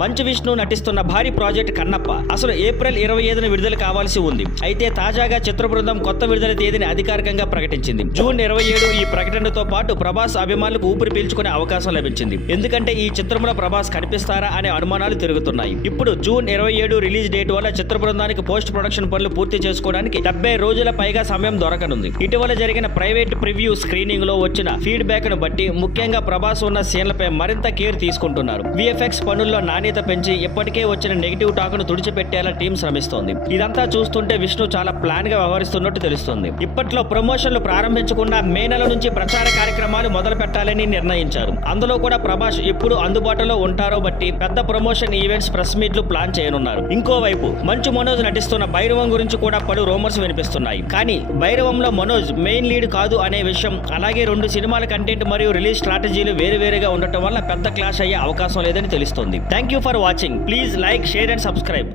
మంచు విష్ణు నటిస్తున్న భారీ ప్రాజెక్ట్ కన్నప్ప అసలు ఏప్రిల్ 25న విడుదల కావాల్సి ఉంది. అయితే తాజాగా చిత్ర బృందం కొత్త విడుదల తేదీని అధికారికంగా ప్రకటించింది. జూన్ 27 ఈ ప్రకటనతో పాటు ప్రభాస్ అభిమానులకు ఊపిరి పీల్చుకునే అవకాశం లభించింది. ఎందుకంటే ఈ చిత్రంలో ప్రభాస్ కనిపిస్తారా అనే అనుమానాలు తిరుగుతున్నాయి. ఇప్పుడు జూన్ 27 రిలీజ్ డేట్ వల్ల చిత్ర బృందానికి పోస్ట్ ప్రొడక్షన్ పనులు పూర్తి చేసుకోవడానికి 70 రోజుల పైగా సమయం దొరకనుంది. ఇటీవల జరిగిన ప్రైవేట్ ప్రివ్యూ స్క్రీనింగ్ లో వచ్చిన ఫీడ్బ్యాక్ ను బట్టి ముఖ్యంగా ప్రభాస్ ఉన్న సీన్లపై మరింత కేర్ తీసుకుంటున్నారు. విఎఫ్ఎక్స్ పనుల్లో నాణ్యత పెంచి ఇప్పటికే వచ్చిన నెగిటివ్ టాక్ ను తుడిచిపెట్టేలా టీం శ్రమిస్తోంది. ఇదంతా చూస్తుంటే విష్ణు చాలా ప్లాన్ గా వ్యవహరిస్తున్నట్టు తెలుస్తుంది. ఇప్పట్లో ప్రమోషన్లు ప్రారంభించకుండా మే నెల నుంచి ప్రచార కార్యక్రమాలు మొదలు పెట్టాలని నిర్ణయించారు. అందులో కూడా ప్రభాస్ ఎప్పుడు అందుబాటులో ఉంటారో బట్టి పెద్ద ప్రమోషన్ ఈవెంట్స్, ప్రెస్ మీట్లు ప్లాన్ చేయనున్నారు. ఇంకోవైపు మంచు మనోజ్ నటిస్తున్న భైరవం గురించి కూడా పలు రూమర్స్ వినిపిస్తున్నాయి. కానీ భైరవంలో మనోజ్ మెయిన్ లీడ్ కాదు అనే విషయం, అలాగే 2 సినిమాల కంటెంట్ మరియు రిలీజ్ స్ట్రాటజీలు వేరువేరుగా ఉండటం వల్ల పెద్ద క్లాష్ అయ్యే అవకాశం లేదని తెలుస్తోంది. Thank you for watching. Please like, share and subscribe.